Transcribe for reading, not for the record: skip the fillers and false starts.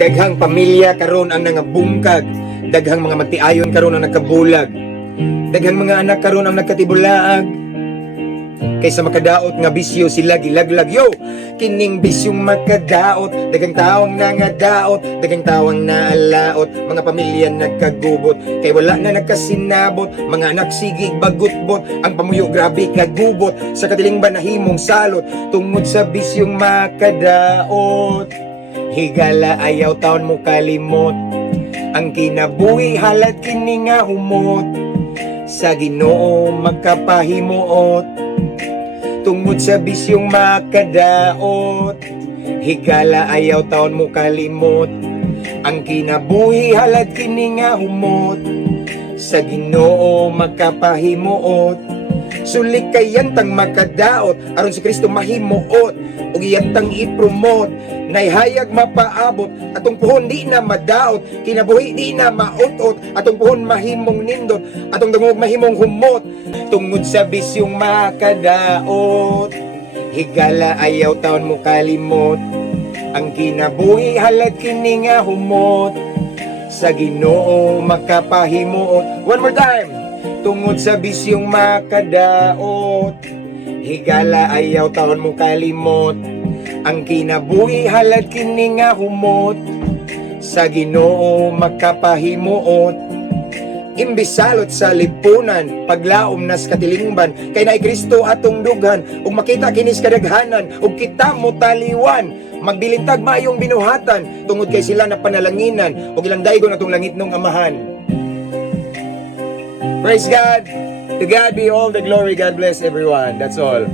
Daghang pamilya karon ang nangabungkag, daghang mga magtiayon karon ang nagkabulag, daghang mga anak karon ang nagkatibulaag. Kaysa makadaot nga bisyo sila gilaglag. Yo, kining bisyong makadaot, daghang tawang nangadaot, daghang tawang naalaot, mga pamilya nagkagubot, kay wala na nagkasinabot, mga anak sigig bagutbot, ang pamuyo grabe kagubot, sa katilingban nahimong salot, tungod sa bisyong makadaot. Higala ayaw taon mo kalimot, ang kinabuhi halad kini nga humot, sa Ginoo magkapahimuot. Tungod sa bisyong makadaot, higala ayaw taon mo kalimot, ang kinabuhi halad kini nga humot, sa Ginoo magkapahimuot. Sulik kayantang makadaot, aron si Kristo mahimuot, ug iyantang ipromote, nayhayag mapaabot, atong puhon di na madaot, kinabuhi di na mautot, atong puhon mahimong nindot, atong dungog mahimong humot. Tungod sa bisyong makadaot, higala ayaw taon mo kalimot, ang kinabuhi halad kini nga humot, sa Ginoo makapahimuot. One more time. Tungod sa bisyong makadaot, higala ayaw taon mo kalimot, ang kinabuhi halad kini nga humot, sa Ginoo makapahimuot. Imbisalot sa lipunan, paglaom nas katilingban, kay naay Kristo atong dughan, ug makita kinis kadaghanan, ug kita mo taliwan, magbilintag maayong binuhatan, tungod kay sila na panalanginan, ug ilang daygon atong langit nung amahan. Praise God! To God be all the glory. God bless everyone. That's all.